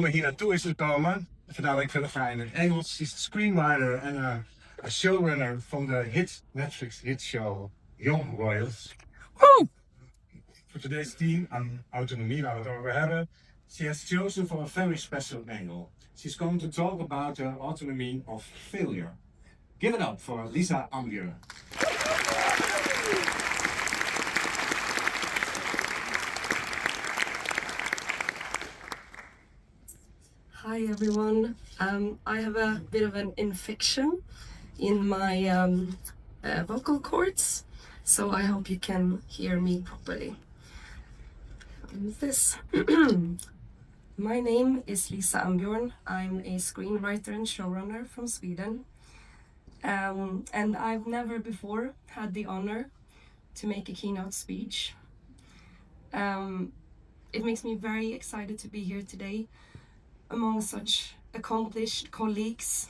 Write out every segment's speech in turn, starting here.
om hier naartoe is gekomen. Vandaar dat ik vind het fijn. Engels, she's a screenwriter en a showrunner van de Netflix hit show Young Royals. Voor today's team aan autonomie waar we het over hebben. She has chosen for a very special angle. She's going to talk about the autonomy of failure. Give it up for Lisa Ambjörn. Hi everyone. I have a bit of an infection in my vocal cords, so I hope you can hear me properly. This. My name is Lisa Ambjörn. I'm a screenwriter and showrunner from Sweden. And I've never before had the honor to make a keynote speech. It makes me very excited to be here today among such accomplished colleagues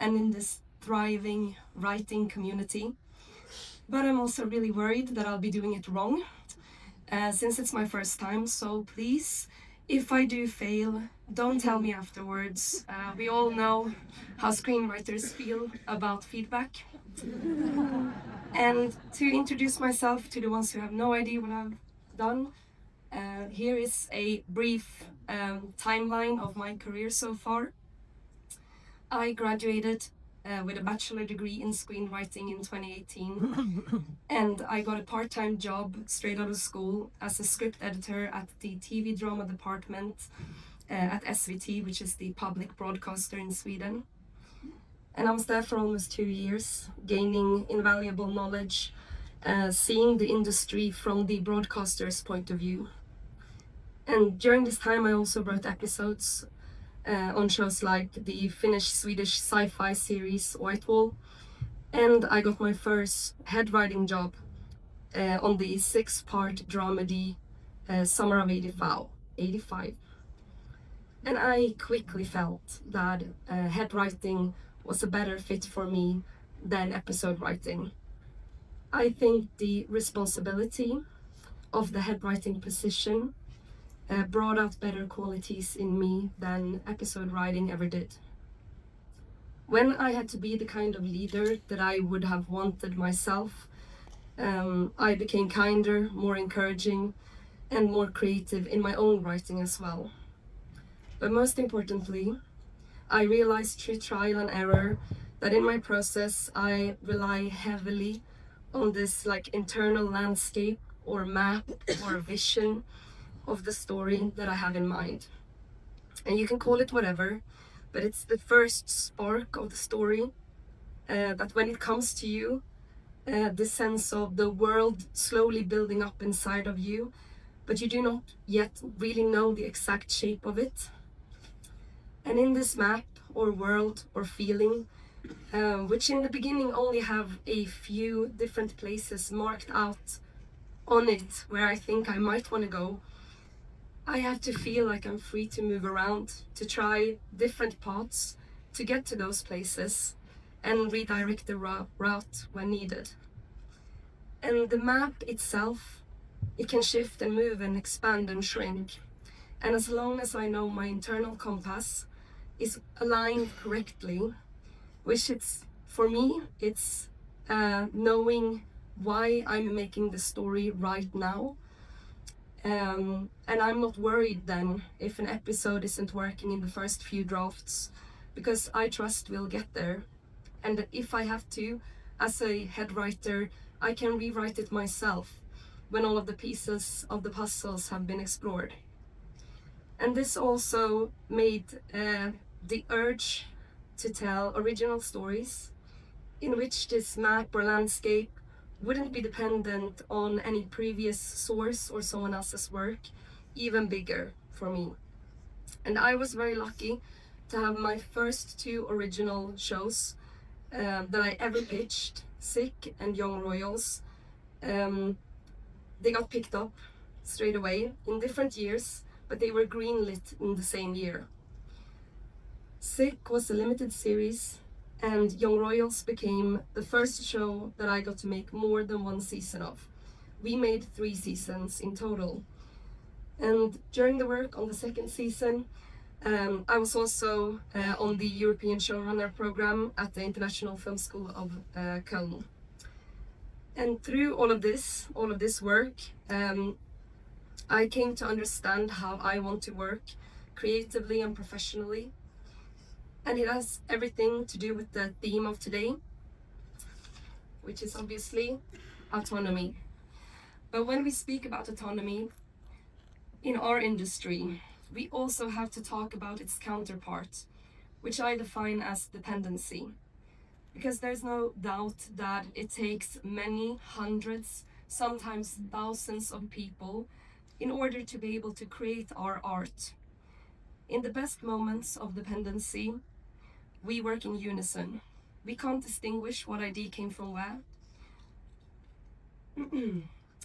and in this thriving writing community. But I'm also really worried that I'll be doing it wrong, since it's my first time, so please, if I do fail, don't tell me afterwards. We all know how screenwriters feel about feedback. And to introduce myself to the ones who have no idea what I've done, here is a brief timeline of my career so far. I graduated with a bachelor degree in screenwriting in 2018, and I got a part-time job straight out of school as a script editor at the TV drama department at SVT, which is the public broadcaster in Sweden. And I was there for almost 2 years, gaining invaluable knowledge, seeing the industry from the broadcaster's point of view. And during this time I also wrote episodes on shows like the Finnish-Swedish sci-fi series White Wall, and I got my first head writing job on the 6-part dramedy Summer of 85. And I quickly felt that head writing was a better fit for me than episode writing. I think the responsibility of the head writing position brought out better qualities in me than episode writing ever did. When I had to be the kind of leader that I would have wanted myself, I became kinder, more encouraging, and more creative in my own writing as well. But most importantly, I realized through trial and error that in my process I rely heavily on this internal landscape or map or vision of the story that I have in mind. And you can call it whatever, but it's the first spark of the story that when it comes to you, the sense of the world slowly building up inside of you, but you do not yet really know the exact shape of it. And in this map or world or feeling, which in the beginning only have a few different places marked out on it where I think I might want to go, I have to feel like I'm free to move around, to try different paths to get to those places and redirect the route when needed. And the map itself, it can shift and move and expand and shrink. And as long as I know my internal compass is aligned correctly, which for me, it's knowing why I'm making the story right now. And I'm not worried then if an episode isn't working in the first few drafts, because I trust we'll get there. And if I have to, as a head writer, I can rewrite it myself when all of the pieces of the puzzles have been explored. And this also made the urge to tell original stories in which this map or landscape wouldn't be dependent on any previous source or someone else's work, even bigger for me. And I was very lucky to have my first 2 original shows that I ever pitched, Sick and Young Royals. They got picked up straight away in different years, but they were greenlit in the same year. Sick was a limited series, and Young Royals became the first show that I got to make more than 1 season of. We made 3 seasons in total. And during the work on the second season, I was also on the European Showrunner program at the International Film School of Köln. And through all of this work, I came to understand how I want to work creatively and professionally. And it has everything to do with the theme of today, which is obviously autonomy. But when we speak about autonomy in our industry, we also have to talk about its counterpart, which I define as dependency. Because there's no doubt that it takes many hundreds, sometimes thousands of people in order to be able to create our art. In the best moments of dependency, we work in unison. We can't distinguish what idea came from where.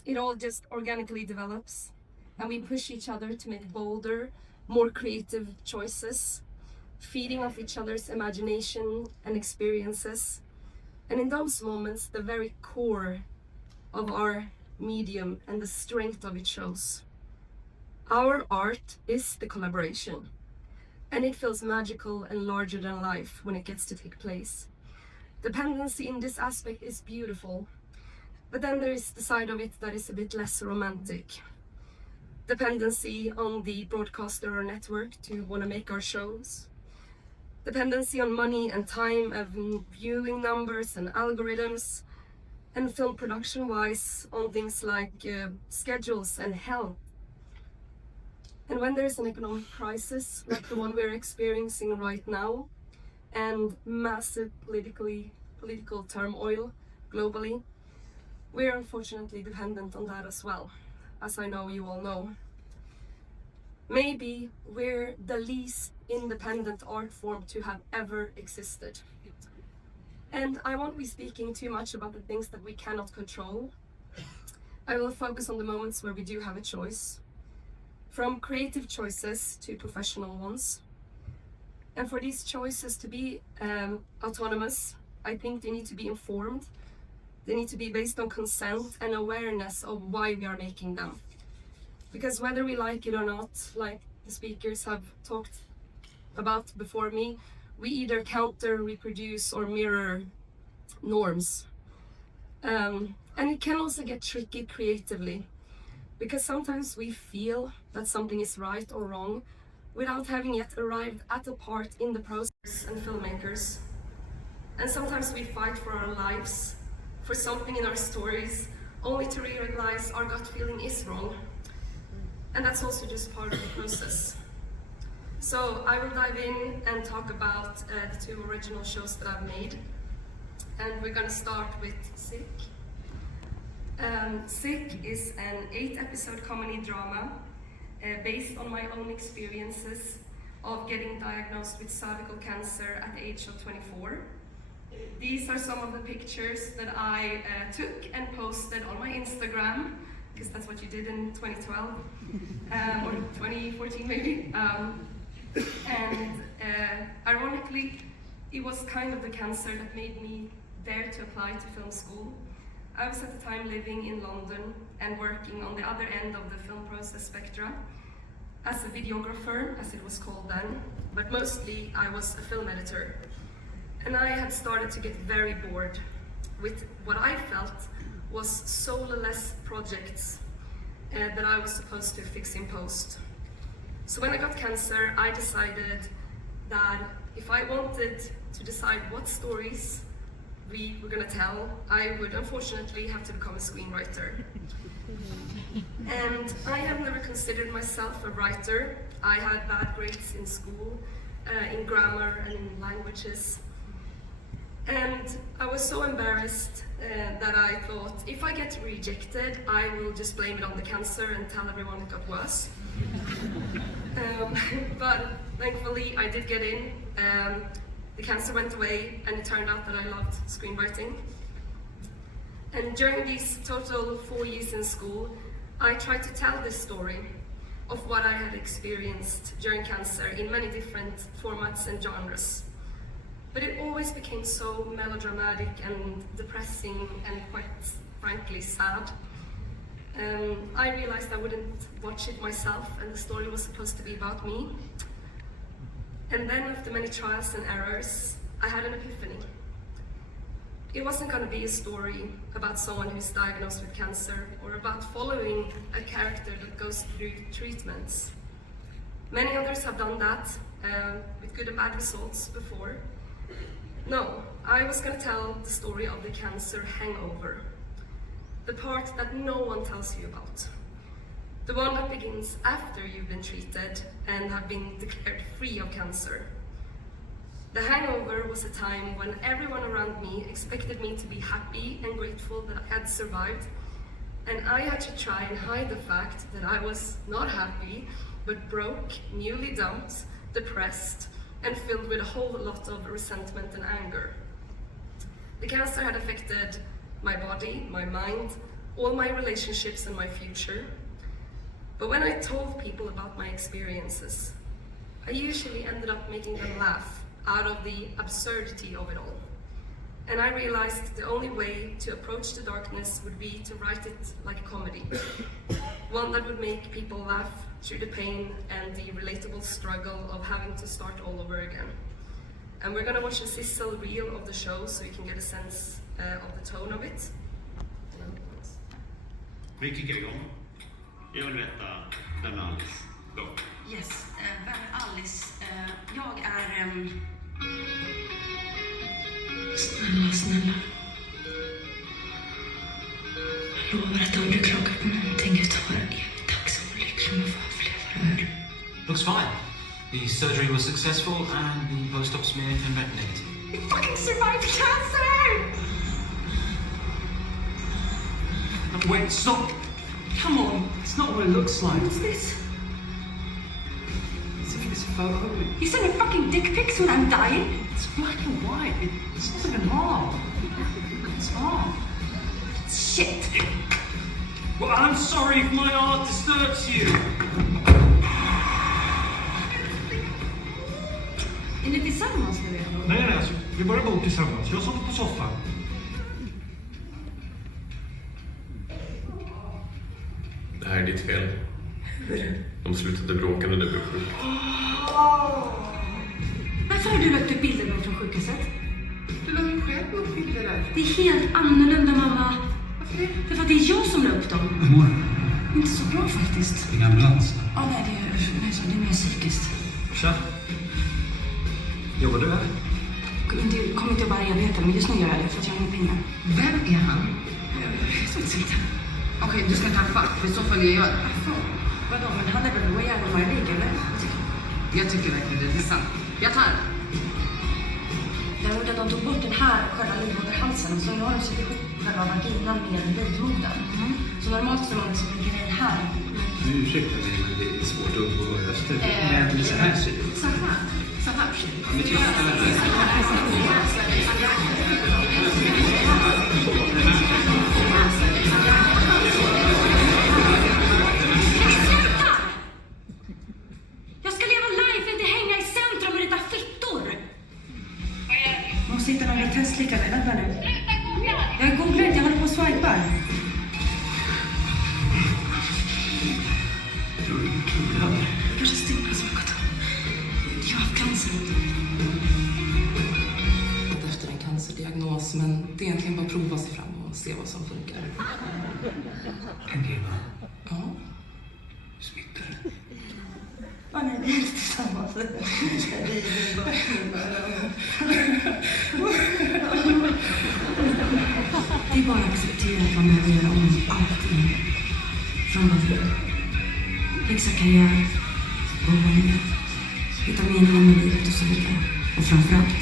It all just organically develops, and we push each other to make bolder, more creative choices, feeding off each other's imagination and experiences. And in those moments, the very core of our medium and the strength of it shows. Our art is the collaboration, and it feels magical and larger than life when it gets to take place. Dependency in this aspect is beautiful, but then there is the side of it that is a bit less romantic. Dependency on the broadcaster or network to want to make our shows. Dependency on money and time and viewing numbers and algorithms. And film production wise on things like schedules and health. And when there's an economic crisis like the one we're experiencing right now, and massive political turmoil globally, we're unfortunately dependent on that as well, as I know you all know. Maybe we're the least independent art form to have ever existed. And I won't be speaking too much about the things that we cannot control. I will focus on the moments where we do have a choice, from creative choices to professional ones. And for these choices to be autonomous, I think they need to be informed. They need to be based on consent and awareness of why we are making them. Because whether we like it or not, like the speakers have talked about before me, we either counter, reproduce, or mirror norms. And it can also get tricky creatively, because sometimes we feel that something is right or wrong without having yet arrived at a part in the process and filmmakers. And sometimes we fight for our lives, for something in our stories, only to realize our gut feeling is wrong. And that's also just part of the process. So I will dive in and talk about the two original shows that I've made. And we're gonna start with Sick. Sick is an 8-episode comedy drama based on my own experiences of getting diagnosed with cervical cancer at the age of 24. These are some of the pictures that I took and posted on my Instagram, because that's what you did in 2012, or 2014 maybe. And ironically, it was kind of the cancer that made me dare to apply to film school. I was at the time living in London and working on the other end of the film process spectra as a videographer, as it was called then, but mostly I was a film editor. And I had started to get very bored with what I felt was soulless projects that I was supposed to fix in post. So when I got cancer, I decided that if I wanted to decide what stories we were gonna tell, I would unfortunately have to become a screenwriter. And I have never considered myself a writer. I had bad grades in school, in grammar and in languages. And I was so embarrassed that I thought, if I get rejected, I will just blame it on the cancer and tell everyone it got worse. But thankfully I did get in. The cancer went away, and it turned out that I loved screenwriting. And during these total 4 years in school, I tried to tell this story of what I had experienced during cancer in many different formats and genres. But it always became so melodramatic and depressing and quite frankly sad. I realized I wouldn't watch it myself, and the story was supposed to be about me. And then after many trials and errors, I had an epiphany. It wasn't going to be a story about someone who's diagnosed with cancer or about following a character that goes through treatments. Many others have done that with good and bad results before. No, I was going to tell the story of the cancer hangover. The part that no one tells you about. The one that begins after you've been treated and have been declared free of cancer. The hangover was a time when everyone around me expected me to be happy and grateful that I had survived, and I had to try and hide the fact that I was not happy, but broke, newly dumped, depressed, and filled with a whole lot of resentment and anger. The cancer had affected my body, my mind, all my relationships and my future. But when I told people about my experiences, I usually ended up making them laugh out of the absurdity of it all. And I realized the only way to approach the darkness would be to write it like a comedy. One that would make people laugh through the pain and the relatable struggle of having to start all over again. And we're gonna watch a sizzle reel of the show so you can get a sense of the tone of it. Vi kickar igång. Jag vill veta vem Alice då. Yes, vem är Alice? Jag är... Snälla. Jag lovar att aldrig klaga på någonting utan vara evigt tacksam och lycklig om att få överleva det här. Looks fine. The surgery was successful and the post-op smear came back negative. You fucking survived cancer! Wait, stop! Come on, it's not what it looks like. What's this? It's a photo. You send me fucking dick pics when I'm dying? It's black and white. It's not even harm. It's art. Shit! Well, I'm sorry if my art disturbs you. Är ni tillsammans nu igen? Nej, alltså, vi börjar bo tillsammans. Jag sover på soffan. Det här är ditt fel. De slutade bråka när du blev sjuk. Varför har du lagt upp bilder från sjukhuset? Du la ju själv upp bilder där. Det är helt annorlunda, mamma. Varför det? Därför att det är jag som la upp dem. Hur mår du? Inte så bra faktiskt. Ingen ambulans? Ja, nej, det är mer psykiskt. Tja. Jobbar du här? Det kommer inte jobba i evigheter, men just nu gör jag det för att jag har inga pengar. Vem är han? Jag tror inte så lite. Okej, du ska ta fatt, för så följer jag. Vadå, men han är väl vår jävla Marvik, eller? Jag tycker verkligen det är sant. Jag tar. Däremot att de tog bort den här själva livmoderhalsen, så nu har de sytt ihop själva vaginan med livmodern. Så normalt så man liksom lägger den här. Ursäkta mig, men det är svårt att undgå röster. Men så här ser det ut. Så här. Men titta Jag ska leva life, inte hänga i centrum och rita fittor! Måste hitta några test lika väl. Vänta nu. Jag googlar inte, jag håller på att swipar. Kanske styr som något. Jag har haft cancer. Efter en cancerdiagnos, men det är egentligen bara att prova sig fram och se vad som funkar. en grej bara. Ja. Smittar det? Ja, nej, vi är inte tillsammans. Det är bara att acceptera att man behöver göra om allting. Från början. Fixa karriär, boende, hitta meningen med livet och så vidare. Och framförallt,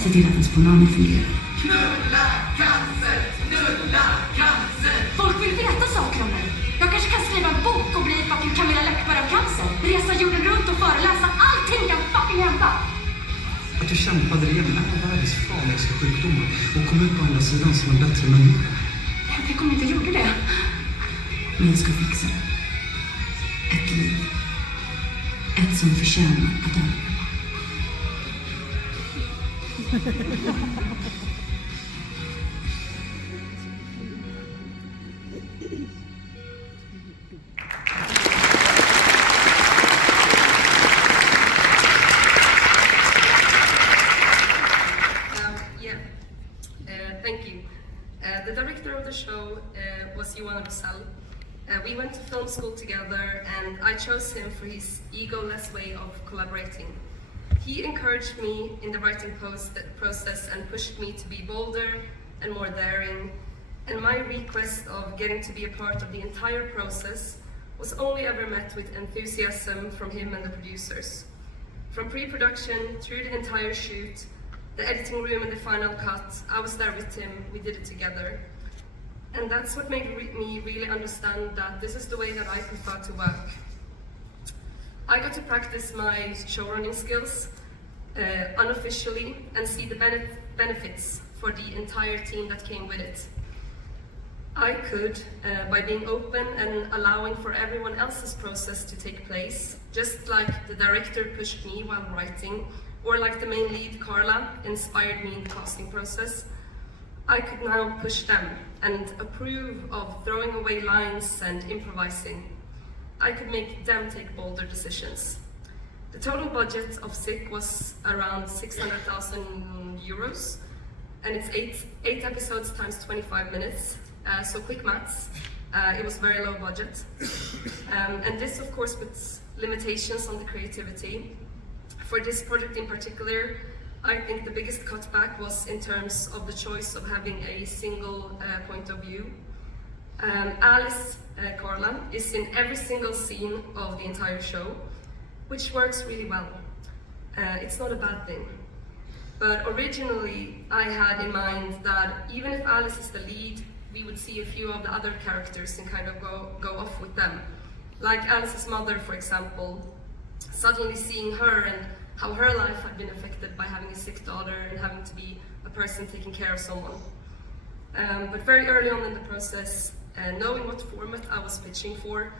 se till att ens bonani fungerar. Knulla cancer! Folk vill veta saker om mig. Jag kanske kan skriva en bok och bli fucking Camilla Läckberg av cancer. Resa jorden runt och föreläsa. Allting kan fucking hända. Att du kämpade igenom en av världens farligaste sjukdomar och kom ut på andra sidan som en bättre människa. Tänk om jag inte gjorde det. Men jag ska fixa det. Ett liv. Ett som förtjänar att överleva. director of the show was Johan Rosell. We went to film school together, and I chose him for his ego-less way of collaborating. He encouraged me in the writing process and pushed me to be bolder and more daring, and my request of getting to be a part of the entire process was only ever met with enthusiasm from him and the producers. From pre-production through the entire shoot, the editing room and the final cut, I was there with him, we did it together. And that's what made me really understand that this is the way that I prefer to work. I got to practice my showrunning skills unofficially and see the benefits for the entire team that came with it. I could, by being open and allowing for everyone else's process to take place, just like the director pushed me while writing, or like the main lead, Carla, inspired me in the casting process, I could now push them and approve of throwing away lines and improvising. I could make them take bolder decisions. The total budget of Sick was around 600,000 euros, and it's eight episodes times 25 minutes, so quick maths. It was very low budget. And this, of course, puts limitations on the creativity. For this project in particular, I think the biggest cutback was in terms of the choice of having a single point of view. Alice, Carla, is in every single scene of the entire show, which works really well. It's not a bad thing. But originally, I had in mind that even if Alice is the lead, we would see a few of the other characters and kind of go off with them. Like Alice's mother, for example, suddenly seeing her and how her life had been affected by having a sick daughter and having to be a person taking care of someone. But very early on in the process, knowing what format I was pitching for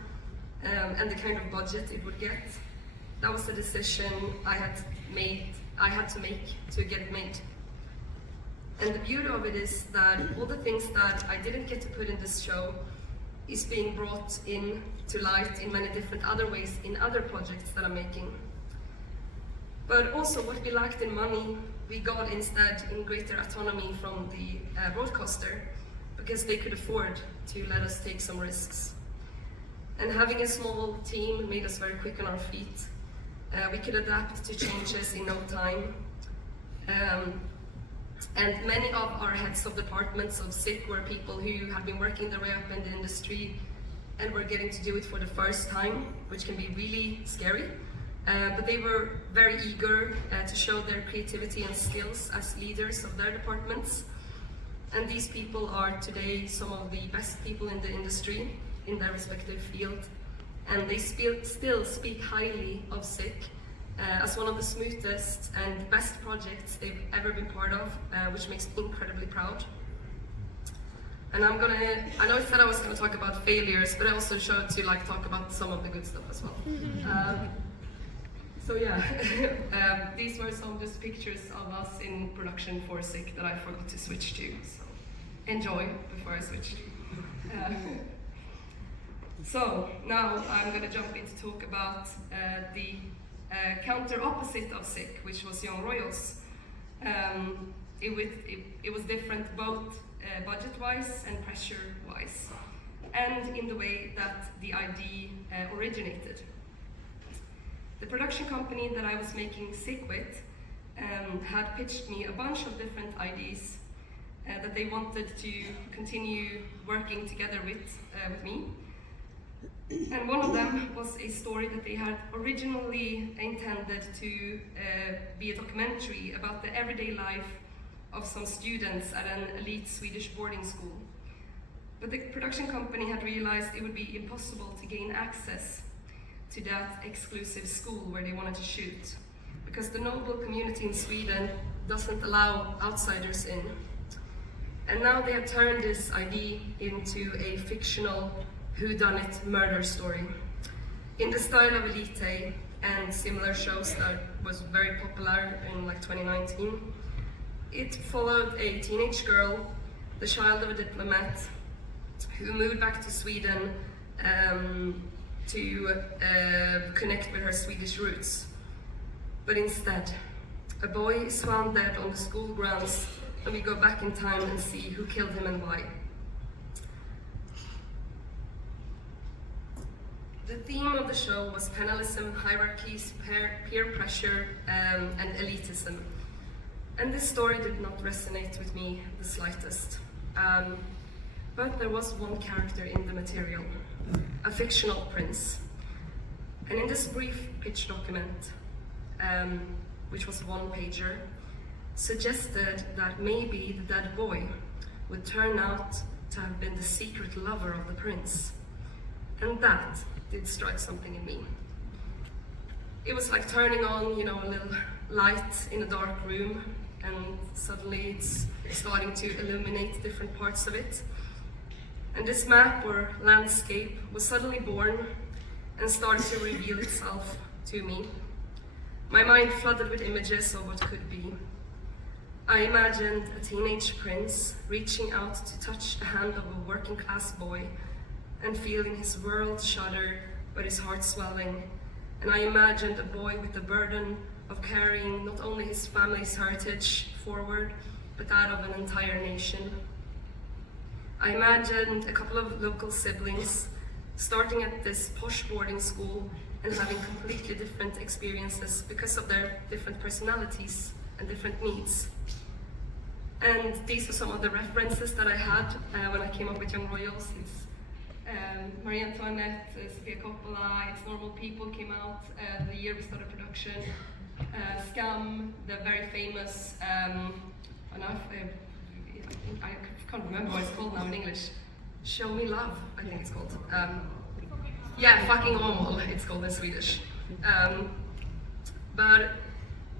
and the kind of budget it would get, that was the decision I had to make to get it made. And the beauty of it is that all the things that I didn't get to put in this show is being brought in to light in many different other ways in other projects that I'm making. But also what we lacked in money, we got instead in greater autonomy from the broadcaster, because they could afford to let us take some risks. And having a small team made us very quick on our feet. We could adapt to changes in no time. And many of our heads of departments of SIC were people who had been working their way up in the industry and were getting to do it for the first time, which can be really scary. But they were very eager to show their creativity and skills as leaders of their departments. And these people are today some of the best people in the industry in their respective field. And they still speak highly of SIC as one of the smoothest and best projects they've ever been part of, which makes me incredibly proud. And I know I said I was going to talk about failures, but I also showed to talk about some of the good stuff as well. So yeah, these were some just pictures of us in production for SIC that I forgot to switch to. So enjoy before I switch. So now I'm going to jump in to talk about the counter opposite of SIC, which was Young Royals. It was different both budget-wise and pressure-wise, and in the way that the idea originated. The production company that I was making SIC with had pitched me a bunch of different ideas that they wanted to continue working together with me. And one of them was a story that they had originally intended to be a documentary about the everyday life of some students at an elite Swedish boarding school. But the production company had realized it would be impossible to gain access to that exclusive school where they wanted to shoot, because the noble community in Sweden doesn't allow outsiders in. And now they have turned this idea into a fictional whodunit murder story in the style of Elite and similar shows that was very popular in 2019. It followed a teenage girl, the child of a diplomat, who moved back to Sweden to connect with her Swedish roots. But instead, a boy is found dead on the school grounds, and we go back in time and see who killed him and why. theme of the show was panelism, hierarchies, peer pressure, and elitism. And this story did not resonate with me the slightest. But there was one character in the material, a fictional prince. And in this brief pitch document, which was a one-pager, suggested that maybe the dead boy would turn out to have been the secret lover of the prince. And that did strike something in me. It was like turning on, you know, a little light in a dark room, and suddenly it's starting to illuminate different parts of it. And this map or landscape was suddenly born and started to reveal itself to me. My mind flooded with images of what could be. I imagined a teenage prince reaching out to touch the hand of a working class boy and feeling his world shudder but his heart swelling. And I imagined a boy with the burden of carrying not only his family's heritage forward, but that of an entire nation. I imagined a couple of local siblings starting at this posh boarding school and having completely different experiences because of their different personalities and different needs. And these are some of the references that I had when I came up with Young Royals. It's Marie Antoinette, Sofia Coppola, It's Normal People came out the year we started production. Scum, the very famous, I can't remember what it's called now in English. Show Me Love, I think it's called. Yeah, Fucking Normal, it's called in Swedish. But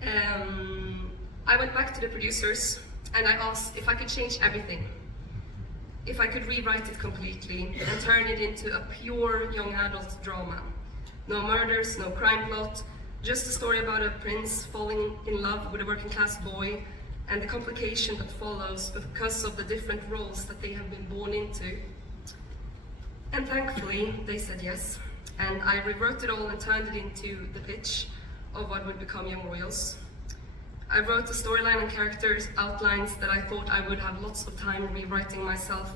I went back to the producers and I asked if I could change everything. If I could rewrite it completely and turn it into a pure young adult drama. No murders, no crime plot, just a story about a prince falling in love with a working class boy and the complication that follows because of the different roles that they have been born into. And thankfully, they said yes. And I rewrote it all and turned it into the pitch of what would become Young Royals. I wrote the storyline and characters outlines that I thought I would have lots of time rewriting myself.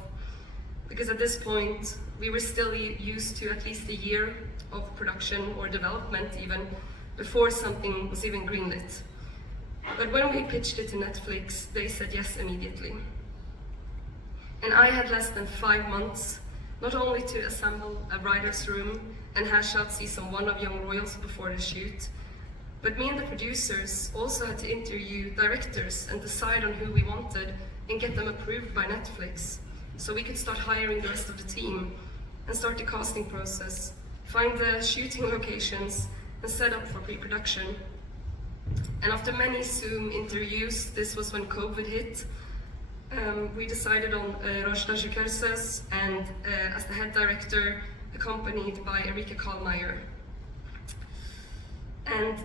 Because at this point, we were still used to at least a year of production or development even, before something was even greenlit. But when we pitched it to Netflix, they said yes immediately. And I had less than 5 months, not only to assemble a writer's room and hash out season 1 of Young Royals before the shoot, but me and the producers also had to interview directors and decide on who we wanted and get them approved by Netflix, so we could start hiring the rest of the team and start the casting process, find the shooting locations, and set up for pre-production. And after many Zoom interviews, this was when COVID hit, we decided on Roshda Shukerses and as the head director, accompanied by Erika Karlmeyer. And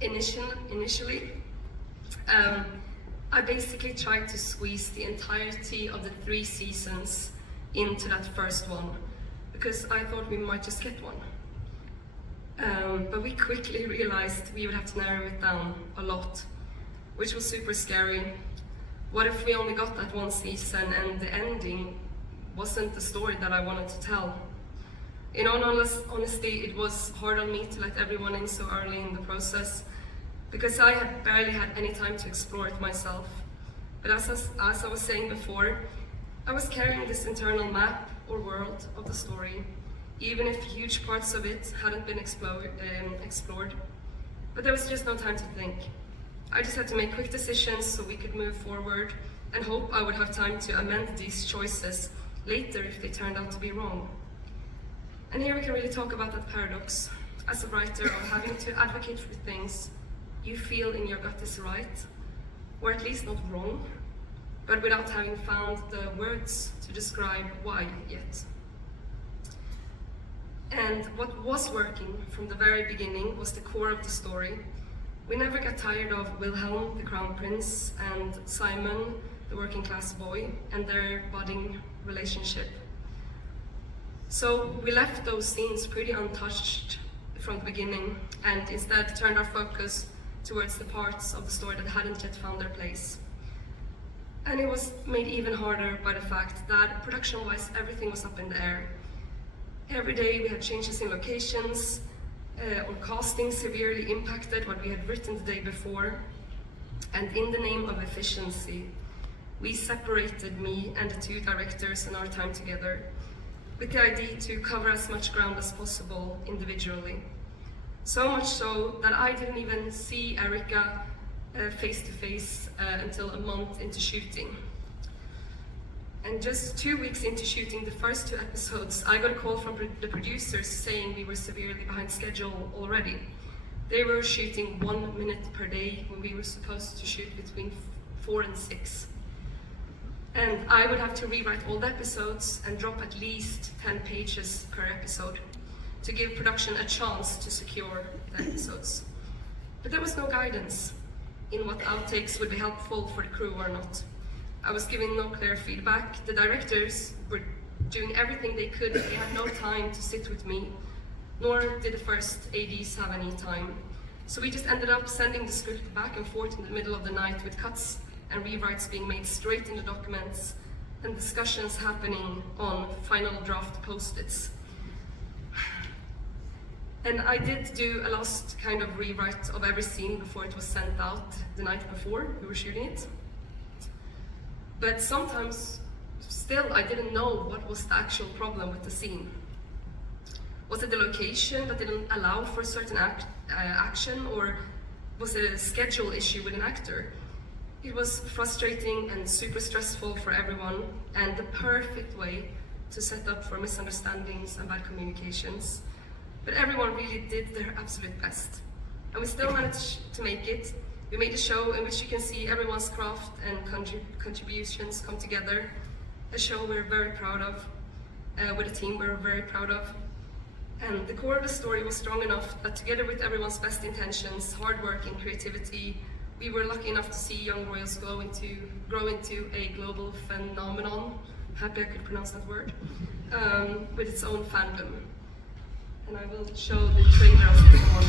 initially, I basically tried to squeeze the entirety of the 3 seasons into that first one, because I thought we might just get one. But we quickly realized we would have to narrow it down a lot, which was super scary. What if we only got that one season and the ending wasn't the story that I wanted to tell? In all honesty, it was hard on me to let everyone in so early in the process, because I had barely had any time to explore it myself. But as I was saying before, I was carrying this internal map or world of the story, even if huge parts of it hadn't been explored. But there was just no time to think. I just had to make quick decisions so we could move forward and hope I would have time to amend these choices later if they turned out to be wrong. And here we can really talk about that paradox as a writer of having to advocate for things you feel in your gut is right, or at least not wrong, but without having found the words to describe why yet. And what was working from the very beginning was the core of the story. We never got tired of Wilhelm, the crown prince, and Simon, the working class boy, and their budding relationship. So we left those scenes pretty untouched from the beginning, and instead turned our focus towards the parts of the story that hadn't yet found their place. And it was made even harder by the fact that production-wise everything was up in the air. Every day we had changes in locations, or casting severely impacted what we had written the day before. And in the name of efficiency, we separated me and the two directors and our time together, with the idea to cover as much ground as possible individually. So much so that I didn't even see Erica face to face until a month into shooting. And just 2 weeks into shooting the first 2 episodes, I got a call from the producers saying we were severely behind schedule already. They were shooting 1 minute per day when we were supposed to shoot between 4 and 6. And I would have to rewrite all the episodes and drop at least 10 pages per episode to give production a chance to secure the episodes. But there was no guidance in what outtakes would be helpful for the crew or not. I was giving no clear feedback. The directors were doing everything they could, but they had no time to sit with me, nor did the first ADs have any time. So we just ended up sending the script back and forth in the middle of the night with cuts and rewrites being made straight in the documents and discussions happening on final draft post-its. And I did do a last kind of rewrite of every scene before it was sent out the night before we were shooting it. But sometimes, still, I didn't know what was the actual problem with the scene. Was it the location that didn't allow for a certain action, or was it a schedule issue with an actor? It was frustrating and super stressful for everyone, and the perfect way to set up for misunderstandings and bad communications. But everyone really did their absolute best. And we still managed to make it. We made a show in which you can see everyone's craft and contributions come together. A show we're very proud of, with a team we're very proud of. And the core of the story was strong enough that together with everyone's best intentions, hard work and creativity, we were lucky enough to see Young Royals grow into a global phenomenon. Happy I could pronounce that word. With its own fandom. And I will show the trailer of this one.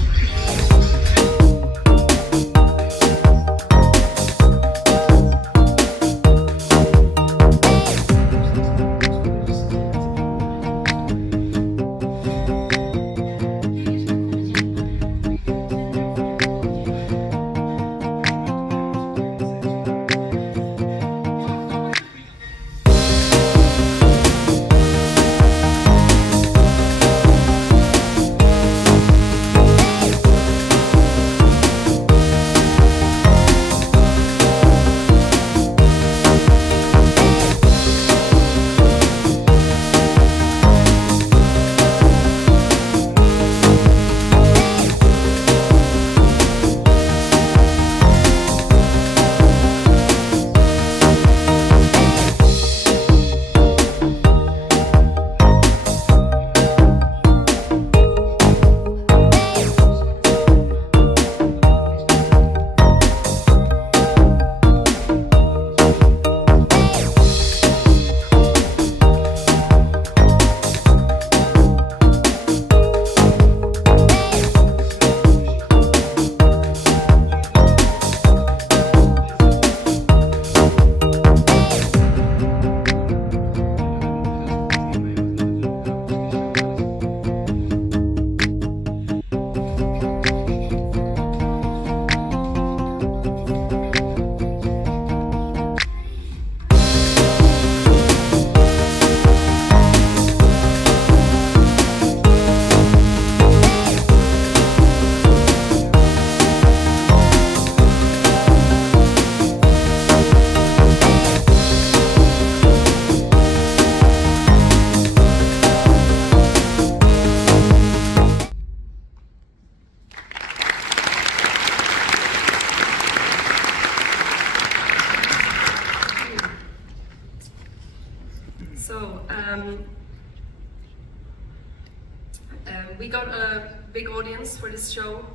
We got a big audience for this show.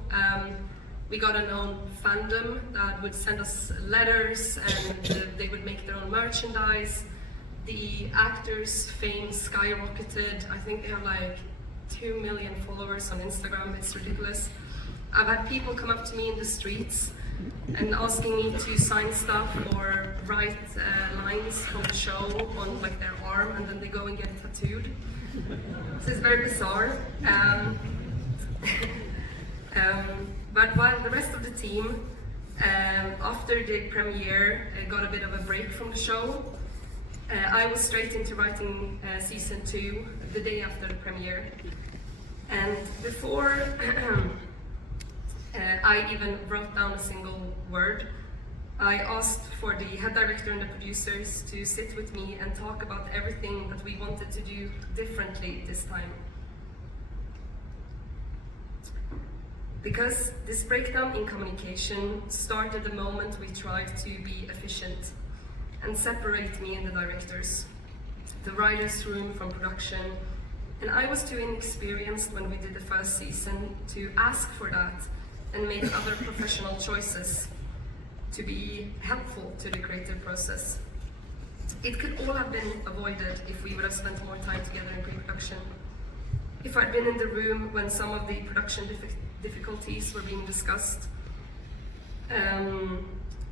We got a known fandom that would send us letters and they would make their own merchandise. The actors' fame skyrocketed. I think they have like 2 million followers on Instagram. It's ridiculous. I've had people come up to me in the streets and asking me to sign stuff or write lines from the show on like their arm, and then they go and get it tattooed. So it's very bizarre. But while the rest of the team, after the premiere, got a bit of a break from the show, I was straight into writing season 2 the day after the premiere. And before I even wrote down a single word, I asked for the head director and the producers to sit with me and talk about everything that we wanted to do differently this time. Because this breakdown in communication started the moment we tried to be efficient and separate me and the directors, the writers' room from production, and I was too inexperienced when we did the first season to ask for that and make other professional choices to be helpful to the creative process. It could all have been avoided if we would have spent more time together in pre-production. If I'd been in the room when some of the production difficulties were being discussed,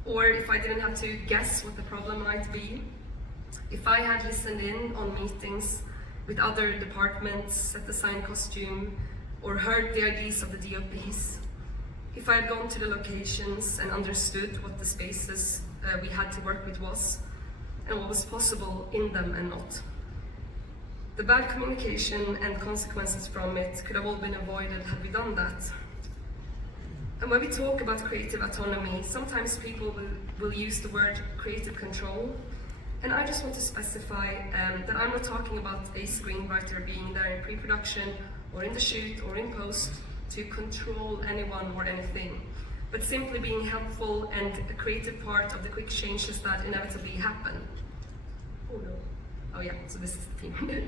or if I didn't have to guess what the problem might be, if I had listened in on meetings with other departments at design costume, or heard the ideas of the DOPs, if I had gone to the locations and understood what the spaces we had to work with was, and what was possible in them and not. The bad communication and consequences from it could have all been avoided had we done that. And when we talk about creative autonomy, sometimes people will use the word creative control. And I just want to specify that I'm not talking about a screenwriter being there in pre-production or in the shoot or in post to control anyone or anything, but simply being helpful and a creative part of the quick changes that inevitably happen. Oh no. Oh yeah, so this is the team.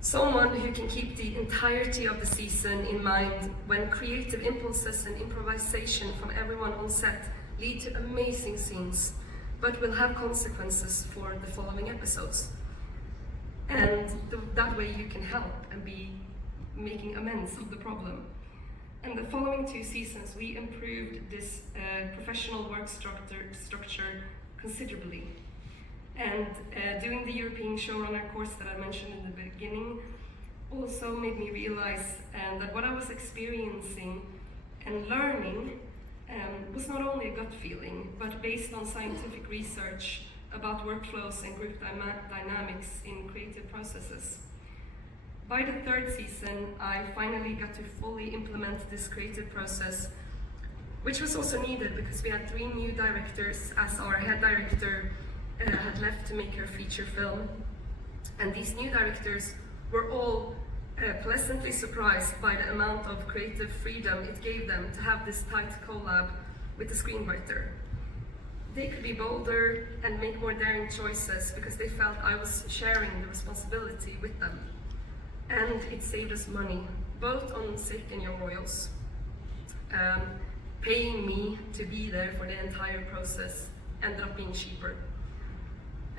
Someone who can keep the entirety of the season in mind when creative impulses and improvisation from everyone on set lead to amazing scenes, but will have consequences for the following episodes. And that way you can help and be making amends of the problem. And the following 2 seasons, we improved this professional work structure considerably. And doing the European showrunner course that I mentioned in the beginning also made me realize that what I was experiencing and learning was not only a gut feeling, but based on scientific research about workflows and group dynamics in creative processes. By the 3rd season, I finally got to fully implement this creative process, which was also needed because we had 3 new directors, as our head director had left to make her feature film. And these new directors were all pleasantly surprised by the amount of creative freedom it gave them to have this tight collab with the screenwriter. They could be bolder and make more daring choices because they felt I was sharing the responsibility with them. And it saved us money, both on sick and young royals. Paying me to be there for the entire process ended up being cheaper.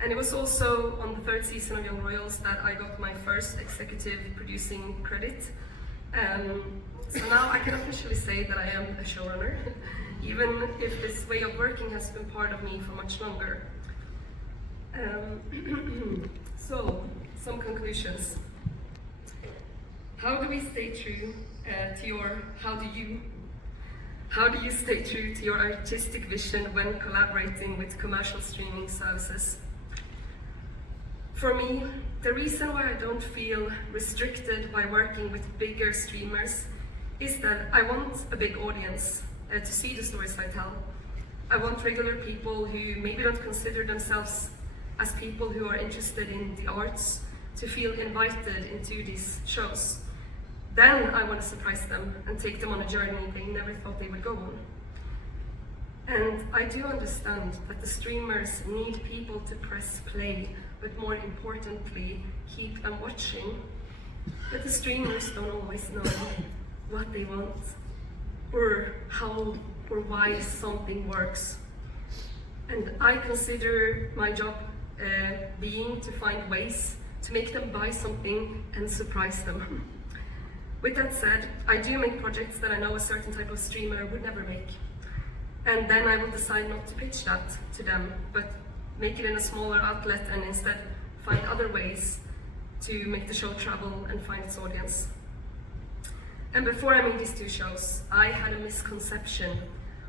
And it was also on the 3rd season of Young Royals that I got my first executive producing credit. So now I can officially say that I am a showrunner, even if this way of working has been part of me for much longer. So, some conclusions. How do we stay true to your, how do you stay true to your artistic vision when collaborating with commercial streaming services? For me, the reason why I don't feel restricted by working with bigger streamers is that I want a big audience to see the stories I tell. I want regular people who maybe don't consider themselves as people who are interested in the arts to feel invited into these shows. Then I want to surprise them and take them on a journey they never thought they would go on. And I do understand that the streamers need people to press play, but more importantly, keep them watching. But the streamers don't always know what they want, or how or why something works. And I consider my job being to find ways to make them buy something and surprise them. With that said, I do make projects that I know a certain type of streamer would never make. And then I will decide not to pitch that to them, but make it in a smaller outlet and instead find other ways to make the show travel and find its audience. And before I made these two shows, I had a misconception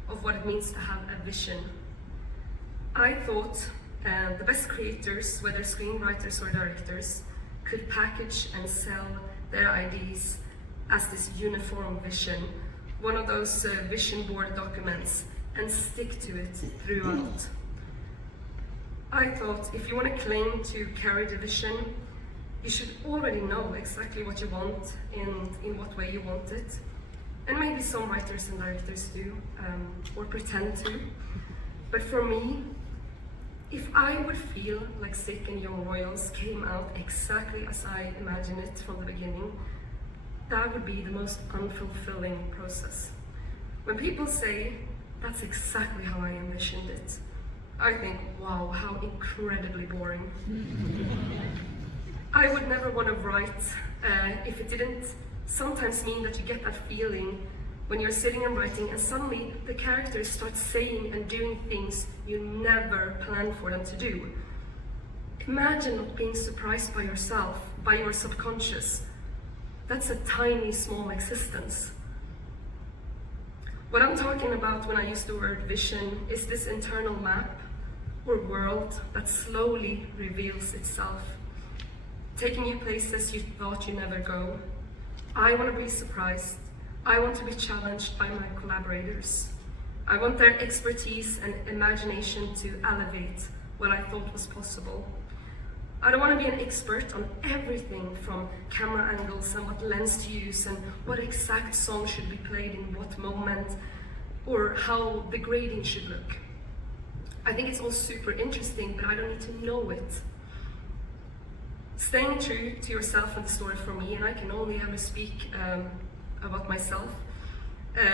of what it means to have a vision. I thought the best creators, whether screenwriters or directors, could package and sell their ideas as this uniform vision, one of those vision board documents, and stick to it throughout. I thought if you want to claim to carry the vision, you should already know exactly what you want and in what way you want it. And maybe some writers and directors do, or pretend to. But for me, if I would feel like Sick and Young Royals came out exactly as I imagined it from the beginning, that would be the most unfulfilling process. When people say, that's exactly how I envisioned it, I think, wow, how incredibly boring. I would never want to write if it didn't sometimes mean that you get that feeling when you're sitting and writing and suddenly the characters start saying and doing things you never planned for them to do. Imagine not being surprised by yourself, by your subconscious. That's a tiny, small existence. What I'm talking about when I use the word vision is this internal map or world that slowly reveals itself, taking you places you thought you never go. I want to be surprised. I want to be challenged by my collaborators. I want their expertise and imagination to elevate what I thought was possible. I don't want to be an expert on everything from camera angles and what lens to use and what exact song should be played in what moment or how the grading should look. I think it's all super interesting, but I don't need to know it. Staying true to yourself and the story for me, and I can only ever speak about myself,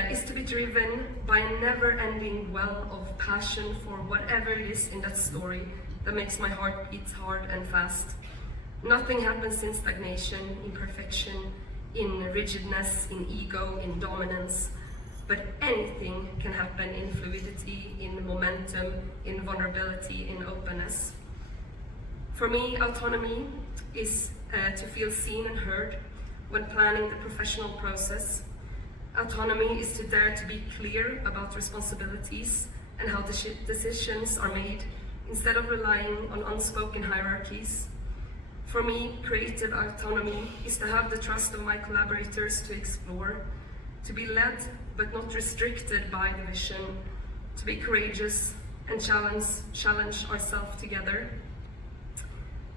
is to be driven by a never-ending well of passion for whatever it is in that story that makes my heart beat hard and fast. Nothing happens in stagnation, in perfection, in rigidness, in ego, in dominance, but anything can happen in fluidity, in momentum, in vulnerability, in openness. For me, autonomy is to feel seen and heard when planning the professional process. Autonomy is to dare to be clear about responsibilities and how decisions are made instead of relying on unspoken hierarchies. For me, creative autonomy is to have the trust of my collaborators to explore, to be led but not restricted by the vision, to be courageous and challenge ourselves together.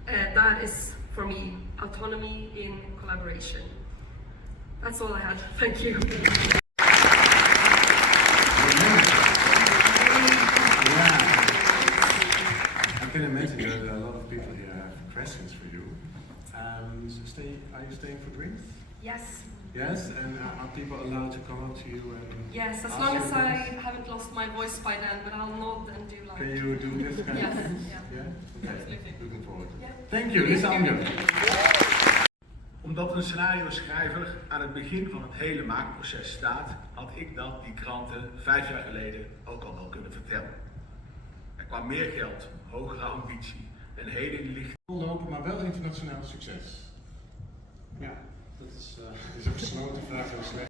That is, for me, autonomy in collaboration. That's all I had. Thank you. I can imagine that a lot of people here have questions for you. Are you staying for drinks? Yes. Yes, and are people allowed to come up to you and Yes, as ask long you as I things? haven't lost my voice by then, but I'll nod and do like... Can you do this kind Yes, of thing? yeah. Yeah? Okay, Absolutely. looking forward. Yeah. Thank you, Lisa Ambjörn. Omdat een scenario-schrijver aan het begin van het hele maakproces staat, had ik dat die kranten 5 jaar geleden ook al wel kunnen vertellen. Er kwam meer geld, hogere ambitie en heden ligt... Lopen, maar wel internationaal succes. Ja, dat is een gesloten vraag heel slecht.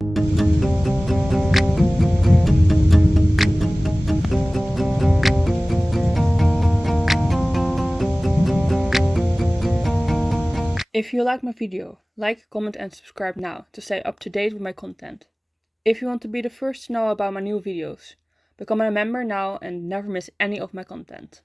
If you like my video, like, comment and subscribe now to stay up to date with my content. If you want to be the first to know about my new videos, become a member now and never miss any of my content.